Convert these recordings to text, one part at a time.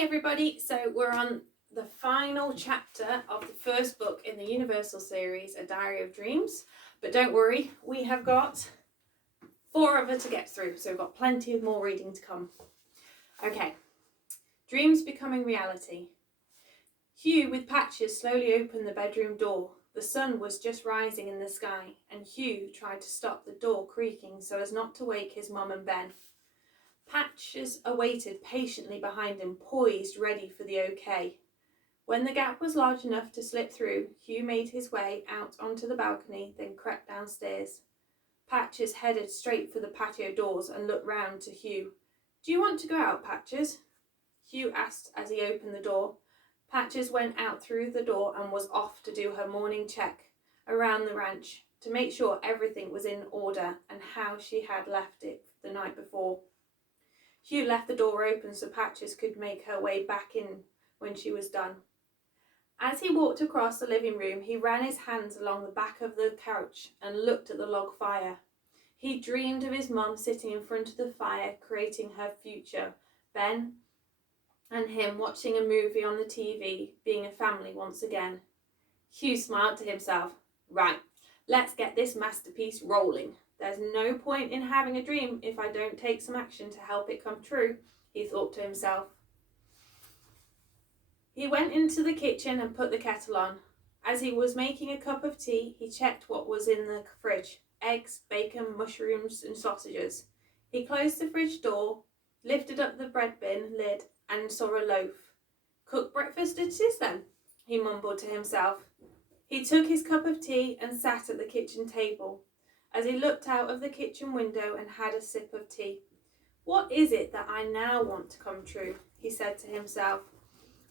Hi everybody, so we're on the final chapter of the first book in the Universal series, A Diary of Dreams. But don't worry, we have got 4 of it to get through, so we've got plenty of more reading to come. Okay, dreams becoming reality. Hugh with Patches slowly opened the bedroom door. The sun was just rising in the sky, and Hugh tried to stop the door creaking so as not to wake his mum and Ben. Patches awaited patiently behind him, poised, ready for the OK. When the gap was large enough to slip through, Hugh made his way out onto the balcony, then crept downstairs. Patches headed straight for the patio doors and looked round to Hugh. "Do you want to go out, Patches?" Hugh asked as he opened the door. Patches went out through the door and was off to do her morning check around the ranch to make sure everything was in order and how she had left it the night before. Hugh left the door open so Patches could make her way back in when she was done. As he walked across the living room, he ran his hands along the back of the couch and looked at the log fire. He dreamed of his mum sitting in front of the fire, creating her future, Ben and him watching a movie on the TV, being a family once again. Hugh smiled to himself. Right, let's get this masterpiece rolling. There's no point in having a dream if I don't take some action to help it come true, he thought to himself. He went into the kitchen and put the kettle on. As he was making a cup of tea, he checked what was in the fridge: eggs, bacon, mushrooms and sausages. He closed the fridge door, lifted up the bread bin lid and saw a loaf. "Cooked breakfast it is then," he mumbled to himself. He took his cup of tea and sat at the kitchen table. As he looked out of the kitchen window and had a sip of tea. "What is it that I now want to come true?" he said to himself.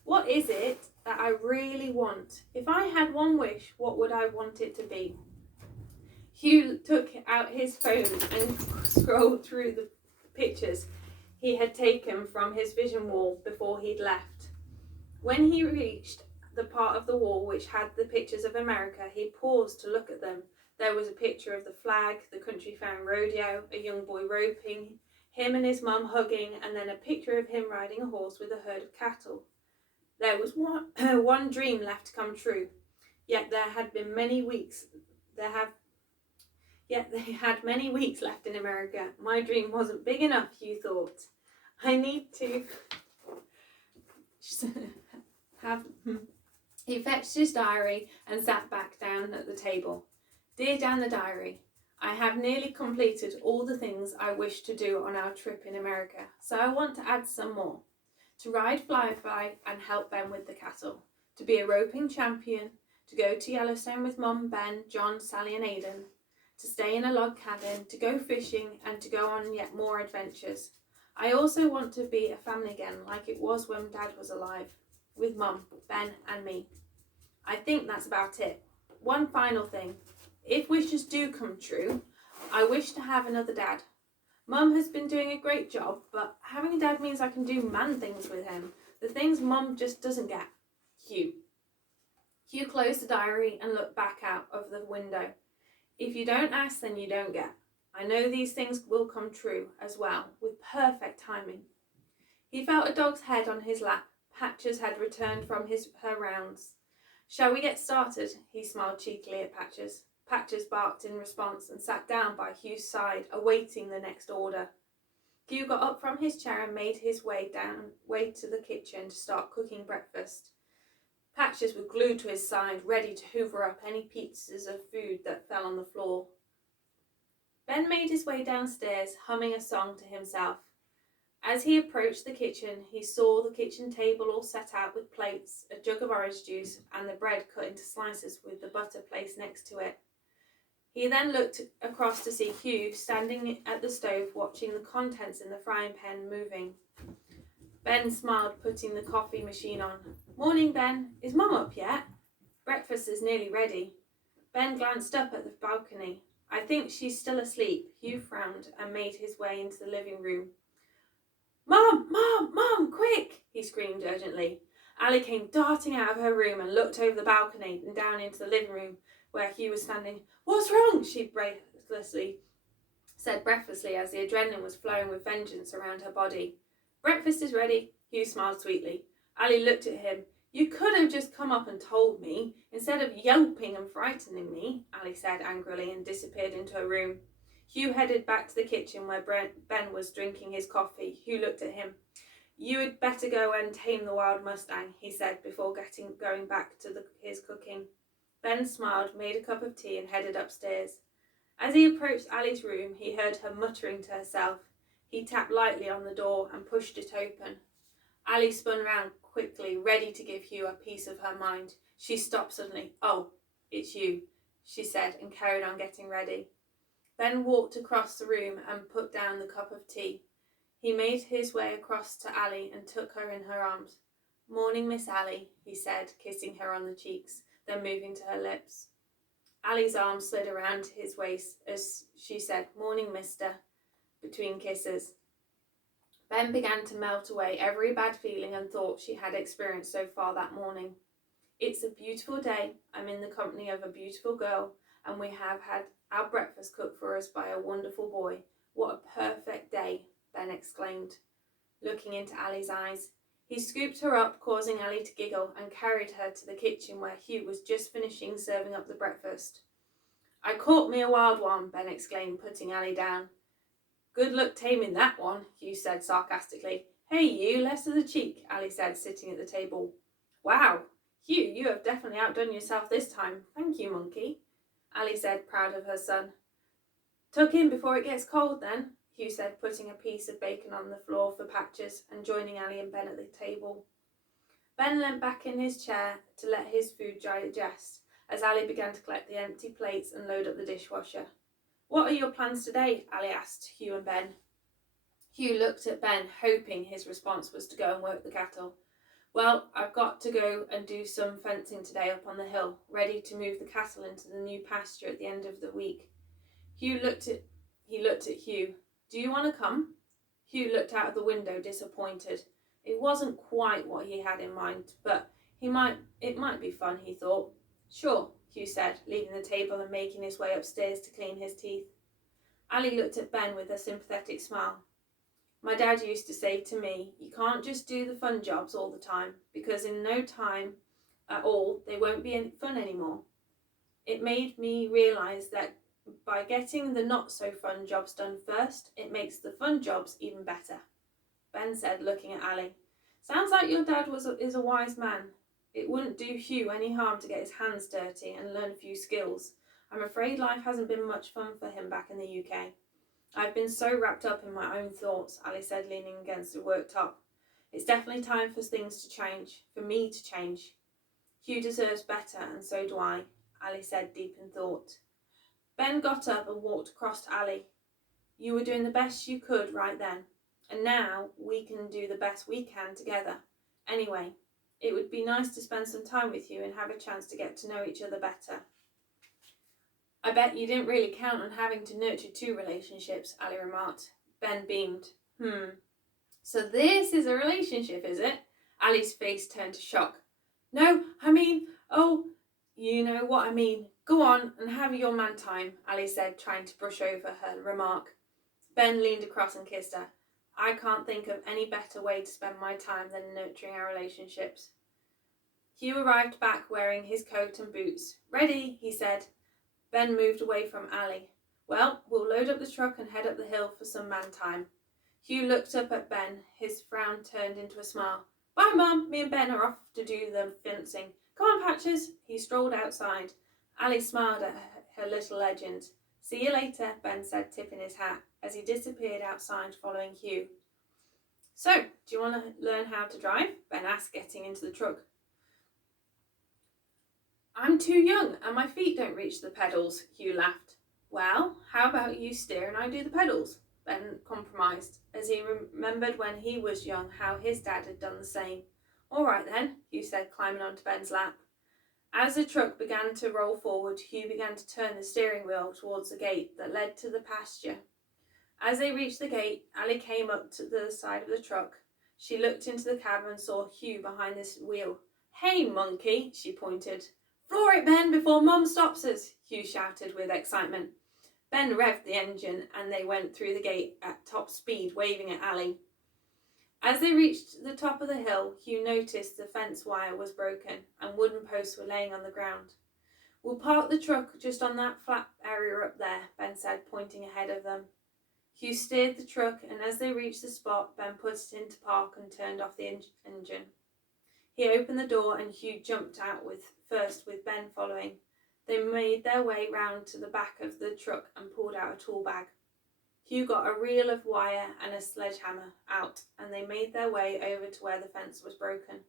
"What is it that I really want? If I had one wish, what would I want it to be?" Hugh took out his phone and scrolled through the pictures he had taken from his vision wall before he'd left. When he reached the part of the wall which had the pictures of America, he paused to look at them. There was a picture of the flag, the country fair and rodeo, a young boy roping, him and his mum hugging, and then a picture of him riding a horse with a herd of cattle. There was one dream left to come true, yet they had many weeks left in America. My dream wasn't big enough, Hugh thought. I need to have... He fetched his diary and sat back down at the table. "Dear Dan, the diary, I have nearly completed all the things I wish to do on our trip in America, so I want to add some more. To ride Firefly and help Ben with the cattle, to be a roping champion, to go to Yellowstone with Mum, Ben, John, Sally and Aidan, to stay in a log cabin, to go fishing and to go on yet more adventures. I also want to be a family again like it was when Dad was alive, with Mum, Ben and me. I think that's about it. One final thing. If wishes do come true, I wish to have another dad. Mum has been doing a great job, but having a dad means I can do man things with him. The things Mum just doesn't get. Hugh." Hugh closed the diary and looked back out of the window. "If you don't ask, then you don't get. I know these things will come true as well, with perfect timing." He felt a dog's head on his lap. Patches had returned from her rounds. "Shall we get started?" He smiled cheekily at Patches. Patches barked in response and sat down by Hugh's side, awaiting the next order. Hugh got up from his chair and made his way to the kitchen to start cooking breakfast. Patches was glued to his side, ready to hoover up any pieces of food that fell on the floor. Ben made his way downstairs, humming a song to himself. As he approached the kitchen, he saw the kitchen table all set out with plates, a jug of orange juice, and the bread cut into slices with the butter placed next to it. He then looked across to see Hugh standing at the stove watching the contents in the frying pan moving. Ben smiled, putting the coffee machine on. "Morning, Ben. Is Mum up yet?" "Breakfast is nearly ready." Ben glanced up at the balcony. "I think she's still asleep." Hugh frowned and made his way into the living room. "Mum! Mum! Mum! Quick!" he screamed urgently. Ali came darting out of her room and looked over the balcony and down into the living room where Hugh was standing. "What's wrong?" she said breathlessly as the adrenaline was flowing with vengeance around her body. "Breakfast is ready. Hugh smiled sweetly. Ali looked at him. You could have just come up and told me, instead of yelping and frightening me, Ali said angrily and disappeared into her room. Hugh headed back to the kitchen where Ben was drinking his coffee. Hugh looked at him. You had better go and tame the wild mustang, he said before going back to his cooking. Ben smiled, made a cup of tea and headed upstairs. As he approached Ali's room, he heard her muttering to herself. He tapped lightly on the door and pushed it open. Ali spun round quickly, ready to give Hugh a piece of her mind. She stopped suddenly. Oh, it's you, she said, and carried on getting ready. Ben walked across the room and put down the cup of tea. He made his way across to Ali and took her in her arms. Morning, Miss Ali, he said, kissing her on the cheeks, then moving to her lips. Ali's arm slid around his waist as she said, Morning, mister, between kisses. Ben began to melt away every bad feeling and thought she had experienced so far that morning. It's a beautiful day. I'm in the company of a beautiful girl, and we have had our breakfast cooked for us by a wonderful boy. What a perfect day, Ben exclaimed, looking into Ali's eyes. He scooped her up, causing Ali to giggle, and carried her to the kitchen where Hugh was just finishing serving up the breakfast. I caught me a wild one, Ben exclaimed, putting Ali down. Good luck taming that one, Hugh said sarcastically. Hey you, less of the cheek, Ali said, sitting at the table. Wow, Hugh, you have definitely outdone yourself this time. Thank you, monkey, Ali said, proud of her son. Tuck in before it gets cold then, Hugh said, putting a piece of bacon on the floor for Patches and joining Ali and Ben at the table. Ben leant back in his chair to let his food digest as Ali began to collect the empty plates and load up the dishwasher. What are your plans today? Ali asked Hugh and Ben. Hugh looked at Ben, hoping his response was to go and work the cattle. Well, I've got to go and do some fencing today up on the hill, ready to move the cattle into the new pasture at the end of the week. He looked at Hugh. Do you want to come? Hugh looked out of the window, disappointed. It wasn't quite what he had in mind, but it might be fun, he thought. Sure, Hugh said, leaving the table and making his way upstairs to clean his teeth. Ali looked at Ben with a sympathetic smile. My dad used to say to me, you can't just do the fun jobs all the time, because in no time at all, they won't be any fun anymore. It made me realise that by getting the not-so-fun jobs done first, it makes the fun jobs even better. Ben said, looking at Ali. Sounds like your dad is a wise man. It wouldn't do Hugh any harm to get his hands dirty and learn a few skills. I'm afraid life hasn't been much fun for him back in the UK. I've been so wrapped up in my own thoughts, Ali said, leaning against the worktop. It's definitely time for things to change, for me to change. Hugh deserves better, and so do I, Ali said, deep in thought. Ben got up and walked across to Ali. You were doing the best you could right then, and now we can do the best we can together. Anyway, it would be nice to spend some time with you and have a chance to get to know each other better. I bet you didn't really count on having to nurture 2 relationships, Ali remarked. Ben beamed. So this is a relationship, is it? Ali's face turned to shock. No, I mean, oh, you know what I mean. Go on and have your man time, Ali said, trying to brush over her remark. Ben leaned across and kissed her. I can't think of any better way to spend my time than nurturing our relationships. Hugh arrived back wearing his coat and boots. Ready, he said. Ben moved away from Ali. Well, we'll load up the truck and head up the hill for some man time. Hugh looked up at Ben. His frown turned into a smile. Bye, Mum. Me and Ben are off to do the fencing. Come on, Patches. He strolled outside. Ali smiled at her little legend. See you later, Ben said, tipping his hat, as he disappeared outside following Hugh. So, do you want to learn how to drive? Ben asked, getting into the truck. I'm too young and my feet don't reach the pedals, Hugh laughed. Well, how about you steer and I do the pedals? Ben compromised, as he remembered when he was young how his dad had done the same. All right then, Hugh said, climbing onto Ben's lap. As the truck began to roll forward, Hugh began to turn the steering wheel towards the gate that led to the pasture. As they reached the gate, Ali came up to the side of the truck. She looked into the cab and saw Hugh behind this wheel. Hey, monkey, she pointed. Floor it, Ben, before Mum stops us, Hugh shouted with excitement. Ben revved the engine and they went through the gate at top speed, waving at Ali. As they reached the top of the hill, Hugh noticed the fence wire was broken and wooden posts were laying on the ground. "We'll park the truck just on that flat area up there," Ben said, pointing ahead of them. Hugh steered the truck, and as they reached the spot, Ben put it into park and turned off the engine. He opened the door and Hugh jumped out with Ben following. They made their way round to the back of the truck and pulled out a tool bag. Hugh got a reel of wire and a sledgehammer out, and they made their way over to where the fence was broken.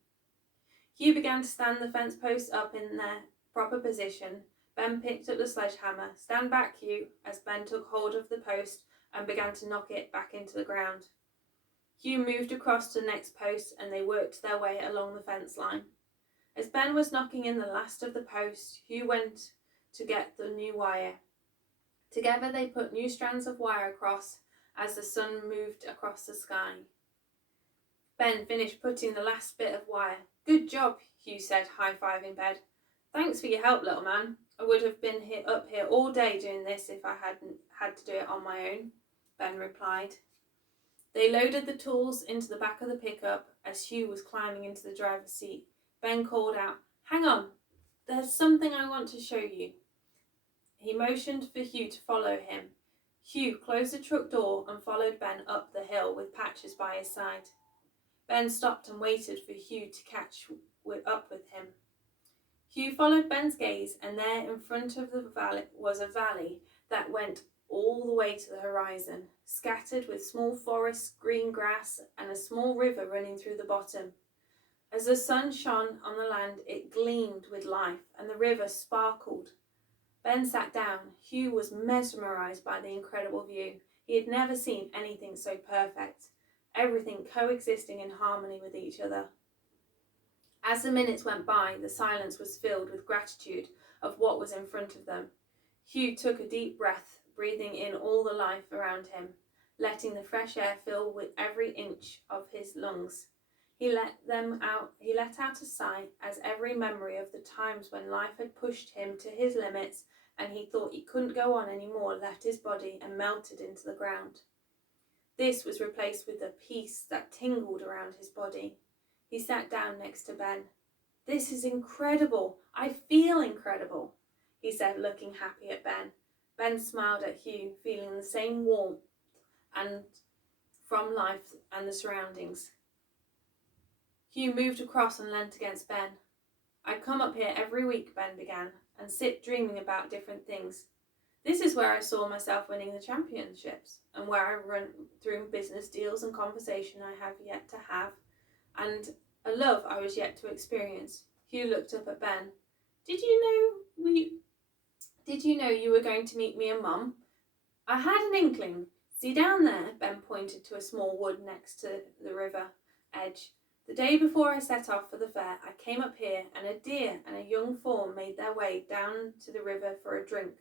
Hugh began to stand the fence posts up in their proper position. Ben picked up the sledgehammer. "Stand back, Hugh," as Ben took hold of the post and began to knock it back into the ground. Hugh moved across to the next post, and they worked their way along the fence line. As Ben was knocking in the last of the posts, Hugh went to get the new wire. Together they put new strands of wire across as the sun moved across the sky. Ben finished putting the last bit of wire. "Good job," Hugh said, high-fiving Ben. "Thanks for your help, little man. I would have been up here all day doing this if I hadn't had to do it on my own," Ben replied. They loaded the tools into the back of the pickup. As Hugh was climbing into the driver's seat, Ben called out, "Hang on, there's something I want to show you." He motioned for Hugh to follow him. Hugh closed the truck door and followed Ben up the hill with Patches by his side. Ben stopped and waited for Hugh to catch up with him. Hugh followed Ben's gaze, and there in front of the valley was a valley that went all the way to the horizon, scattered with small forests, green grass, and a small river running through the bottom. As the sun shone on the land, it gleamed with life, and the river sparkled. Ben sat down. Hugh was mesmerised by the incredible view. He had never seen anything so perfect, everything coexisting in harmony with each other. As the minutes went by, the silence was filled with gratitude of what was in front of them. Hugh took a deep breath, breathing in all the life around him, letting the fresh air fill with every inch of his lungs. He let out a sigh as every memory of the times when life had pushed him to his limits and he thought he couldn't go on any more left his body and melted into the ground. This was replaced with a peace that tingled around his body. He sat down next to Ben. "This is incredible. I feel incredible," he said, looking happy at Ben. Ben smiled at Hugh, feeling the same warmth and from life and the surroundings. Hugh moved across and leant against Ben. "I come up here every week," Ben began, "and sit dreaming about different things. This is where I saw myself winning the championships, and where I run through business deals and conversation I have yet to have, and a love I was yet to experience." Hugh looked up at Ben. Did you know you were going to meet me and Mum?" "I had an inkling. See down there?" Ben pointed to a small wood next to the river edge. "The day before I set off for the fair, I came up here, and a deer and a young fawn made their way down to the river for a drink.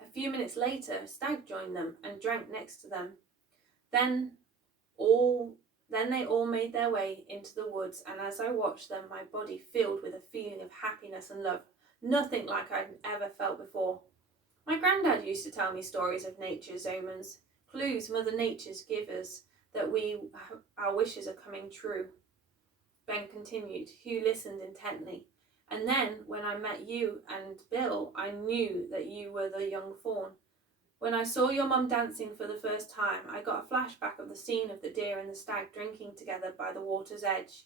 A few minutes later, a stag joined them and drank next to them. Then they all made their way into the woods, and as I watched them, my body filled with a feeling of happiness and love, nothing like I'd ever felt before. My granddad used to tell me stories of nature's omens, clues Mother Nature's gives us that our wishes are coming true." Ben continued. Hugh listened intently. "And then, when I met you and Bill, I knew that you were the young fawn. When I saw your mum dancing for the first time, I got a flashback of the scene of the deer and the stag drinking together by the water's edge."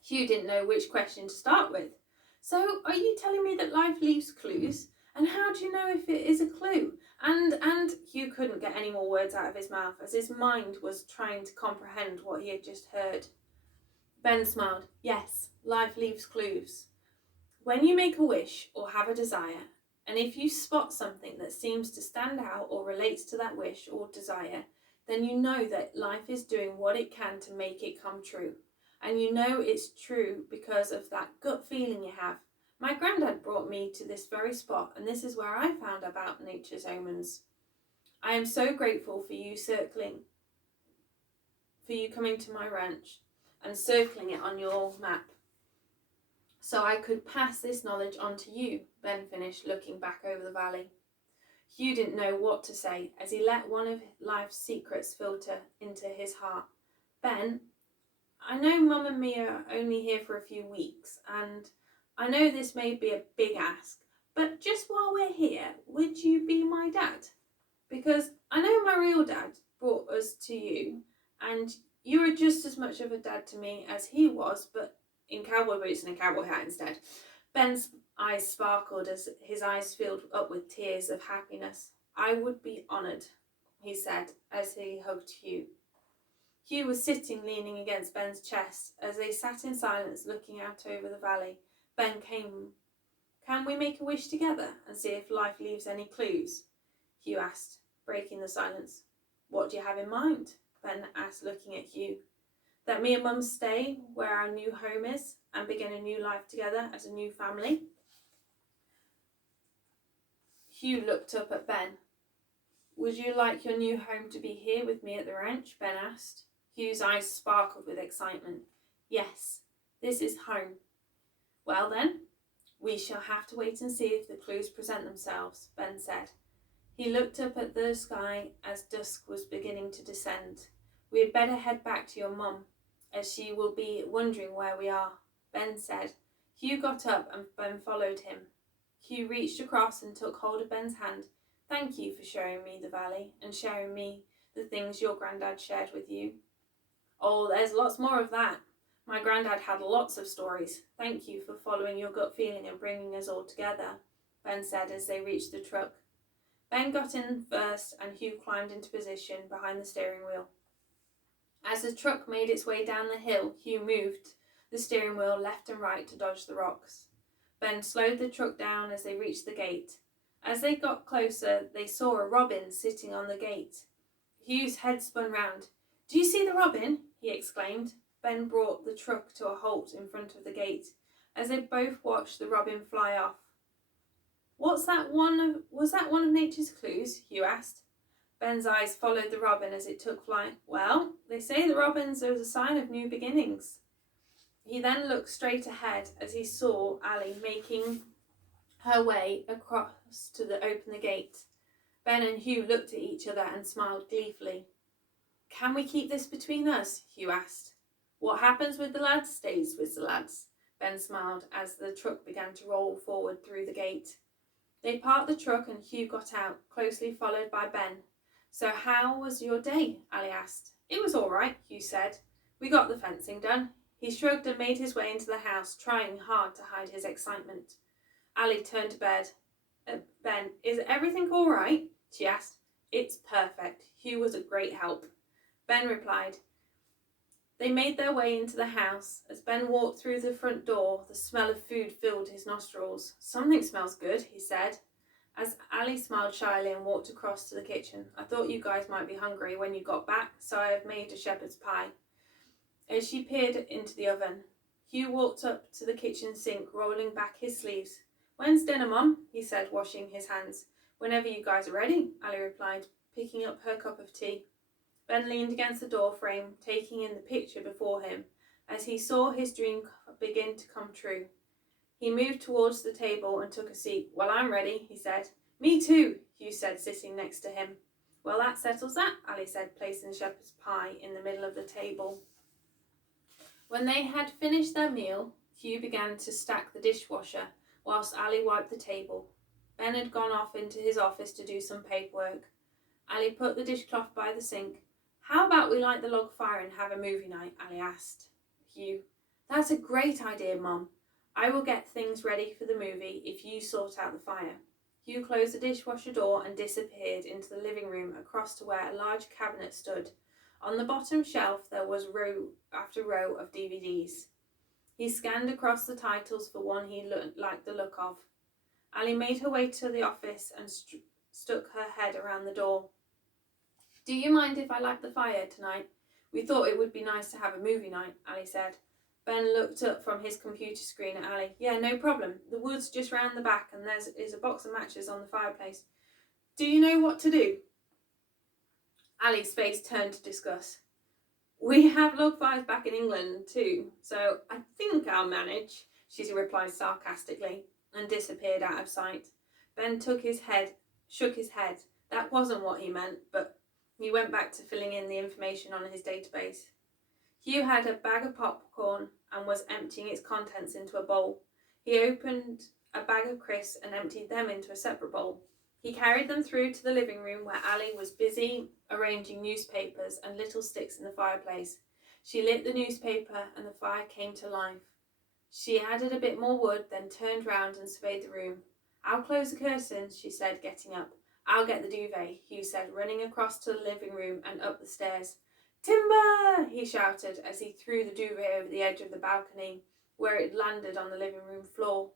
Hugh didn't know which question to start with. "So, are you telling me that life leaves clues? And how do you know if it is a clue? And Hugh couldn't get any more words out of his mouth, as his mind was trying to comprehend what he had just heard. Ben smiled. "Yes, life leaves clues. When you make a wish or have a desire, and if you spot something that seems to stand out or relates to that wish or desire, then you know that life is doing what it can to make it come true. And you know it's true because of that gut feeling you have. My granddad brought me to this very spot, and this is where I found about nature's omens. I am so grateful for you coming to my ranch and circling it on your map, so I could pass this knowledge on to you," Ben finished, looking back over the valley. Hugh didn't know what to say as he let one of life's secrets filter into his heart. "Ben, I know Mum and me are only here for a few weeks, and I know this may be a big ask, but just while we're here, would you be my dad? Because I know my real dad brought us to you, and you are just as much of a dad to me as he was, but in cowboy boots and a cowboy hat instead. Ben's eyes sparkled as his eyes filled up with tears of happiness. I would be honoured, he said as he hugged Hugh. Hugh was sitting leaning against Ben's chest. As they sat in silence looking out over the valley, Ben came. Can we make a wish together and see if life leaves any clues? Hugh asked, breaking the silence. What do you have in mind? Ben asked, looking at Hugh. That me and Mum stay where our new home is and begin a new life together as a new family. Hugh looked up at Ben. Would you like your new home to be here with me at the ranch? Ben asked. Hugh's eyes sparkled with excitement. Yes, this is home. Well then, we shall have to wait and see if the clues present themselves, Ben said. He looked up at the sky as dusk was beginning to descend. We had better head back to your mum, as she will be wondering where we are, Ben said. Hugh got up and Ben followed him. Hugh reached across and took hold of Ben's hand. Thank you for showing me the valley and sharing me the things your granddad shared with you. Oh, there's lots more of that. My granddad had lots of stories. Thank you for following your gut feeling and bringing us all together, Ben said as they reached the truck. Ben got in first and Hugh climbed into position behind the steering wheel. As the truck made its way down the hill, Hugh moved the steering wheel left and right to dodge the rocks. Ben slowed the truck down as they reached the gate. As they got closer, they saw a robin sitting on the gate. Hugh's head spun round. Do you see the robin? He exclaimed. Ben brought the truck to a halt in front of the gate as they both watched the robin fly off. Was that one of nature's clues? Hugh asked. Ben's eyes followed the robin as it took flight. Well, they say the robins are a sign of new beginnings. He then looked straight ahead as he saw Ali making her way across to open the gate. Ben and Hugh looked at each other and smiled gleefully. Can we keep this between us? Hugh asked. What happens with the lads stays with the lads, Ben smiled as the truck began to roll forward through the gate. They parked the truck and Hugh got out, closely followed by Ben. So how was your day? Ali asked. It was all right, Hugh said. We got the fencing done. He shrugged and made his way into the house, trying hard to hide his excitement. Ali turned to Ben, is everything all right? She asked. It's perfect. Hugh was a great help. Ben replied. They made their way into the house. As Ben walked through the front door, the smell of food filled his nostrils. Something smells good, he said. As Ali smiled shyly and walked across to the kitchen. I thought you guys might be hungry when you got back, so I have made a shepherd's pie. As she peered into the oven, Hugh walked up to the kitchen sink, rolling back his sleeves. When's dinner, Mum? He said, washing his hands. Whenever you guys are ready, Ali replied, picking up her cup of tea. Ben leaned against the door frame, taking in the picture before him, as he saw his dream begin to come true. He moved towards the table and took a seat. Well, I'm ready, he said. Me too, Hugh said, sitting next to him. Well, that settles that, Ali said, placing the shepherd's pie in the middle of the table. When they had finished their meal, Hugh began to stack the dishwasher, whilst Ali wiped the table. Ben had gone off into his office to do some paperwork. Ali put the dishcloth by the sink. How about we light the log fire and have a movie night? Ali asked Hugh. That's a great idea, Mum. I will get things ready for the movie if you sort out the fire. Hugh closed the dishwasher door and disappeared into the living room across to where a large cabinet stood. On the bottom shelf there was row after row of DVDs. He scanned across the titles for one he liked the look of. Ali made her way to the office and stuck her head around the door. Do you mind if I light the fire tonight? We thought it would be nice to have a movie night, Ali said. Ben looked up from his computer screen at Ali. Yeah, no problem. The wood's just round the back and there is a box of matches on the fireplace. Do you know what to do? Ali's face turned to discuss. We have log fires back in England too, so I think I'll manage, she replied sarcastically and disappeared out of sight. Ben shook his head. That wasn't what he meant, but he went back to filling in the information on his database. Hugh had a bag of popcorn and was emptying its contents into a bowl. He opened a bag of crisps and emptied them into a separate bowl. He carried them through to the living room where Ali was busy arranging newspapers and little sticks in the fireplace. She lit the newspaper and the fire came to life. She added a bit more wood, then turned round and surveyed the room. "I'll close the curtains," she said, getting up. "I'll get the duvet," Hugh said, running across to the living room and up the stairs. "Timber!" he shouted as he threw the duvet over the edge of the balcony, where it landed on the living room floor.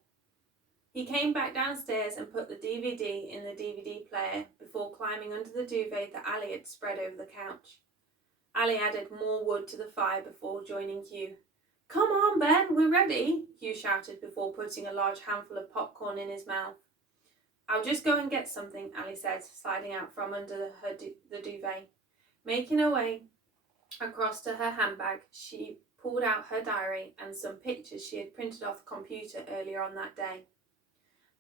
He came back downstairs and put the DVD in the DVD player before climbing under the duvet that Ali had spread over the couch. Ali added more wood to the fire before joining Hugh. "Come on, Ben, we're ready," Hugh shouted before putting a large handful of popcorn in his mouth. "I'll just go and get something," Ali said, sliding out from under the duvet. Making her way across to her handbag, she pulled out her diary and some pictures she had printed off the computer earlier on that day.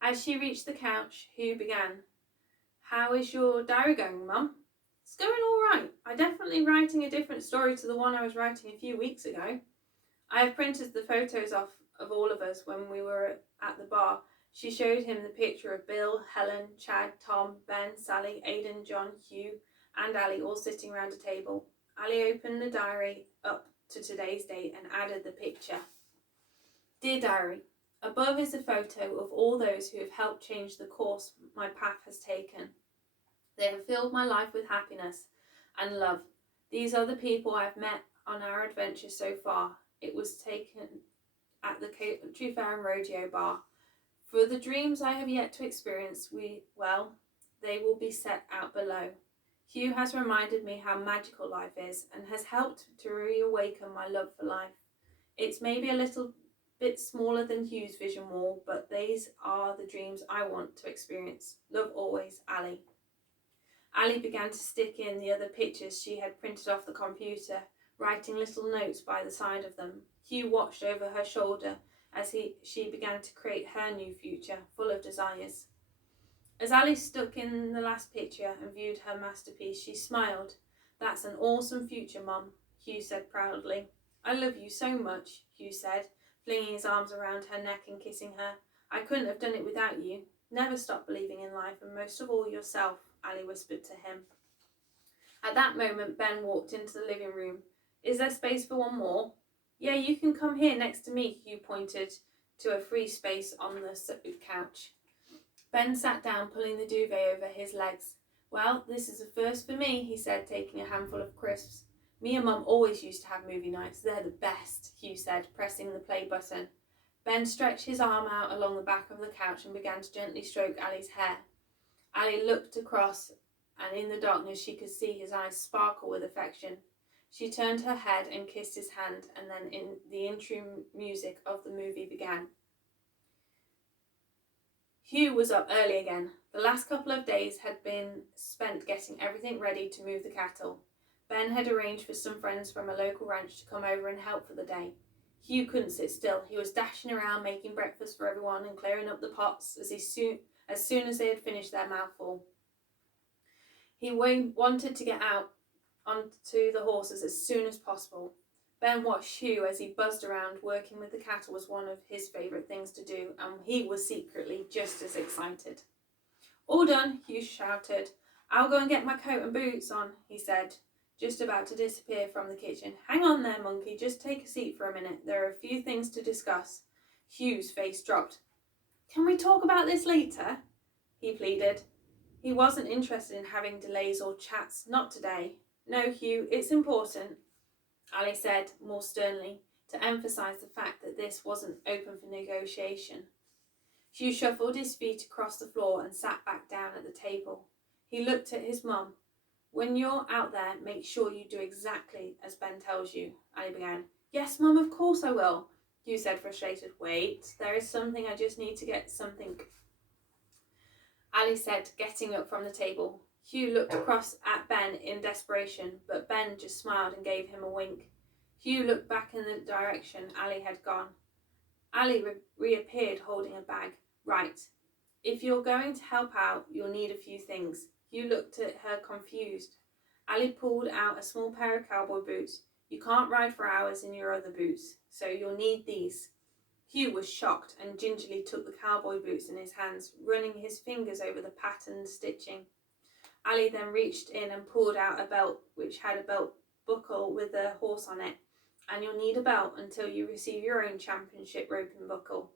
As she reached the couch, Hugh began. "How is your diary going, Mum?" "It's going all right. I'm definitely writing a different story to the one I was writing a few weeks ago. I have printed the photos off of all of us when we were at the bar." She showed him the picture of Bill, Helen, Chad, Tom, Ben, Sally, Aidan, John, Hugh, and Ali all sitting around a table. Ali opened the diary up to today's date and added the picture. "Dear Diary, above is a photo of all those who have helped change the course my path has taken. They have filled my life with happiness and love. These are the people I've met on our adventure so far." It was taken at the Country Fair and Rodeo Bar. "For the dreams I have yet to experience, they will be set out below. Hugh has reminded me how magical life is and has helped to reawaken my love for life. It's maybe a little bit smaller than Hugh's vision wall, but these are the dreams I want to experience. Love always, Ali." Ali began to stick in the other pictures she had printed off the computer, writing little notes by the side of them. Hugh watched over her shoulder as she began to create her new future, full of desires. As Ali stuck in the last picture and viewed her masterpiece, she smiled. "That's an awesome future, Mum," Hugh said proudly. "I love you so much," Hugh said, flinging his arms around her neck and kissing her. "I couldn't have done it without you. Never stop believing in life, and most of all yourself," Ali whispered to him. At that moment, Ben walked into the living room. "Is there space for one more?" "Yeah, you can come here next to me," Hugh pointed to a free space on the couch. Ben sat down, pulling the duvet over his legs. "Well, this is a first for me," he said, taking a handful of crisps. "Me and Mum always used to have movie nights. They're the best," Hugh said, pressing the play button. Ben stretched his arm out along the back of the couch and began to gently stroke Ali's hair. Ali looked across, and in the darkness she could see his eyes sparkle with affection. She turned her head and kissed his hand, and then the intro music of the movie began. Hugh was up early again. The last couple of days had been spent getting everything ready to move the cattle. Ben had arranged for some friends from a local ranch to come over and help for the day. Hugh couldn't sit still. He was dashing around making breakfast for everyone and clearing up the pots as soon as they had finished their mouthful. He wanted to get out onto the horses as soon as possible. Ben watched Hugh as he buzzed around. Working with the cattle was one of his favourite things to do, and he was secretly just as excited. "All done," Hugh shouted. "I'll go and get my coat and boots on," he said, just about to disappear from the kitchen. "Hang on there, monkey, just take a seat for a minute. There are a few things to discuss." Hugh's face dropped. "Can we talk about this later?" he pleaded. He wasn't interested in having delays or chats, not today. "No, Hugh, it's important," Ali said more sternly, to emphasise the fact that this wasn't open for negotiation. Hugh shuffled his feet across the floor and sat back down at the table. He looked at his mum. "When you're out there, make sure you do exactly as Ben tells you," Ali began. "Yes, Mum, of course I will," Hugh said, frustrated. "Wait, there is something. I just need to get something," Ali said, getting up from the table. Hugh looked across at Ben in desperation, but Ben just smiled and gave him a wink. Hugh looked back in the direction Ali had gone. Ali reappeared holding a bag. "Right. If you're going to help out, you'll need a few things." Hugh looked at her confused. Ali pulled out a small pair of cowboy boots. You can't ride for hours in your other boots, so you'll need these. Hugh was shocked and gingerly took the cowboy boots in his hands, running his fingers over the patterned stitching. Ali then reached in and pulled out a belt which had a belt buckle with a horse on it. And you'll need a belt until you receive your own championship roping buckle.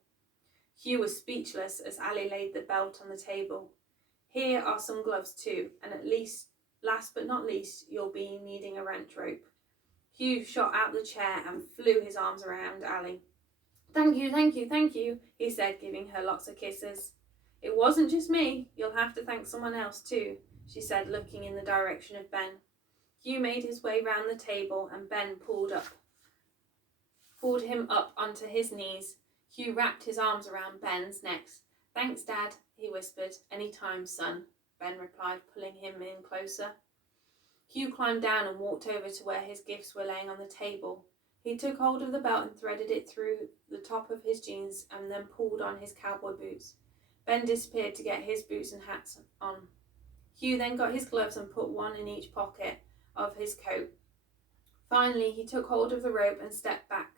Hugh was speechless as Ali laid the belt on the table. Here are some gloves too, and last but not least, you'll be needing a wrench rope. Hugh shot out the chair and flew his arms around Ali. Thank you, thank you, thank you, he said, giving her lots of kisses. It wasn't just me. You'll have to thank someone else too, she said, looking in the direction of Ben. Hugh made his way round the table and Ben pulled him up onto his knees. Hugh wrapped his arms around Ben's neck. Thanks, Dad, he whispered. Any time, son, Ben replied, pulling him in closer. Hugh climbed down and walked over to where his gifts were laying on the table. He took hold of the belt and threaded it through the top of his jeans and then pulled on his cowboy boots. Ben disappeared to get his boots and hats on. Hugh then got his gloves and put one in each pocket of his coat. Finally, he took hold of the rope and stepped back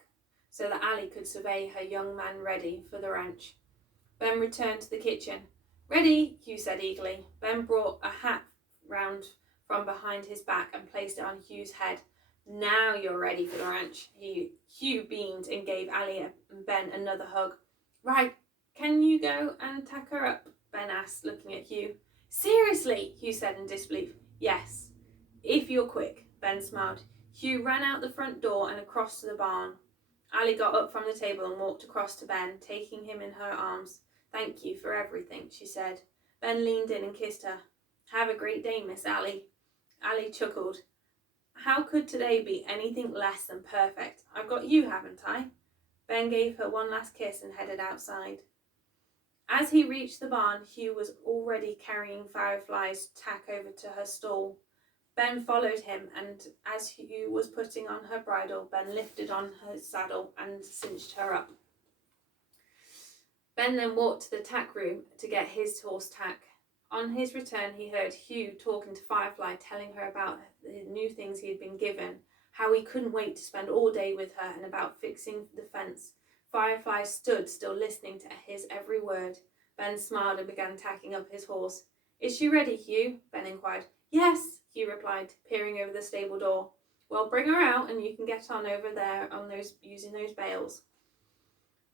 so that Ali could survey her young man ready for the ranch. Ben returned to the kitchen. Ready, Hugh said eagerly. Ben brought a hat round from behind his back and placed it on Hugh's head. Now you're ready for the ranch. Hugh beamed and gave Ali and Ben another hug. Right, can you go and tack her up? Ben asked, looking at Hugh. Seriously, Hugh said in disbelief. Yes, if you're quick, Ben smiled. Hugh ran out the front door and across to the barn. Ali got up from the table and walked across to Ben, taking him in her arms. Thank you for everything, she said. Ben leaned in and kissed her. Have a great day, Miss Ali. Ali chuckled. How could today be anything less than perfect? I've got you, haven't I? Ben gave her one last kiss and headed outside. As he reached the barn, Hugh was already carrying Firefly's tack over to her stall. Ben followed him, and as Hugh was putting on her bridle, Ben lifted on her saddle and cinched her up. Ben then walked to the tack room to get his horse tack. On his return, he heard Hugh talking to Firefly, telling her about the new things he had been given, how he couldn't wait to spend all day with her, and about fixing the fence. Firefly stood still listening to his every word. Ben smiled and began tacking up his horse. Is she ready, Hugh? Ben inquired. Yes, Hugh replied, peering over the stable door. Well, bring her out and you can get on over there using those bales,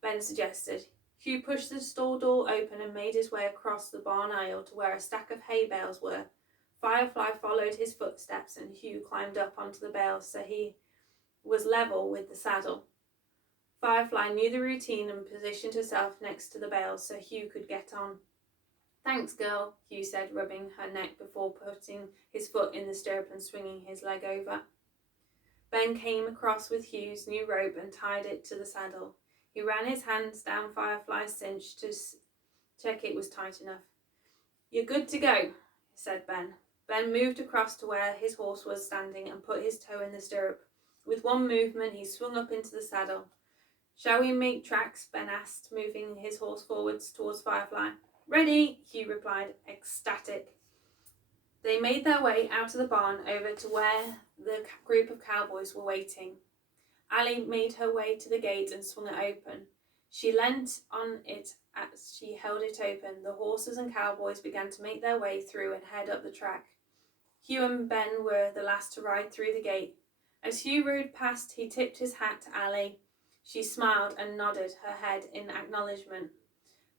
Ben suggested. Hugh pushed the stall door open and made his way across the barn aisle to where a stack of hay bales were. Firefly followed his footsteps and Hugh climbed up onto the bales so he was level with the saddle. Firefly knew the routine and positioned herself next to the bales so Hugh could get on. Thanks, girl, Hugh said, rubbing her neck before putting his foot in the stirrup and swinging his leg over. Ben came across with Hugh's new rope and tied it to the saddle. He ran his hands down Firefly's cinch to check it was tight enough. You're good to go, said Ben. Ben moved across to where his horse was standing and put his toe in the stirrup. With one movement, he swung up into the saddle. Shall we make tracks? Ben asked, moving his horse forwards towards Firefly. Ready, Hugh replied, ecstatic. They made their way out of the barn over to where the group of cowboys were waiting. Ali made her way to the gate and swung it open. She leant on it as she held it open. The horses and cowboys began to make their way through and head up the track. Hugh and Ben were the last to ride through the gate. As Hugh rode past, he tipped his hat to Ali. She smiled and nodded her head in acknowledgement.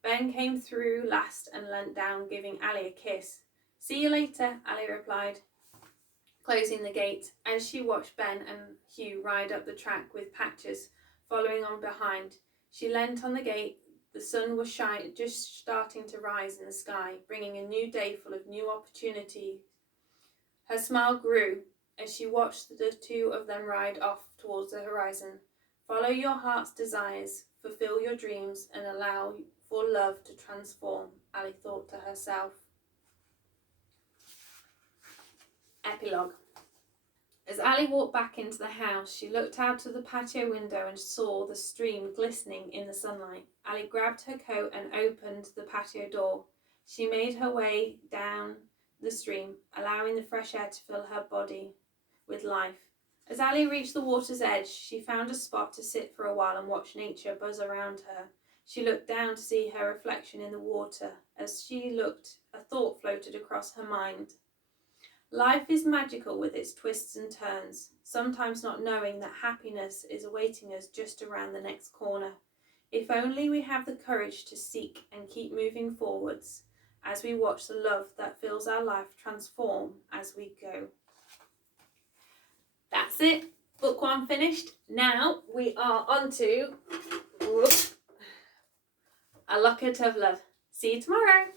Ben came through last and leant down, giving Ali a kiss. See you later, Ali replied, closing the gate. As she watched Ben and Hugh ride up the track with Patches following on behind, she leant on the gate. The sun was just starting to rise in the sky, bringing a new day full of new opportunity. Her smile grew as she watched the two of them ride off towards the horizon. Follow your heart's desires, fulfill your dreams, and allow for love to transform, Ali thought to herself. Epilogue. As Ali walked back into the house, she looked out of the patio window and saw the stream glistening in the sunlight. Ali grabbed her coat and opened the patio door. She made her way down the stream, allowing the fresh air to fill her body with life. As Ali reached the water's edge, she found a spot to sit for a while and watch nature buzz around her. She looked down to see her reflection in the water. As she looked, a thought floated across her mind. Life is magical with its twists and turns, sometimes not knowing that happiness is awaiting us just around the next corner. If only we have the courage to seek and keep moving forwards as we watch the love that fills our life transform as we go. That's it. Book 1 finished. Now we are on to A Locket of Love. See you tomorrow.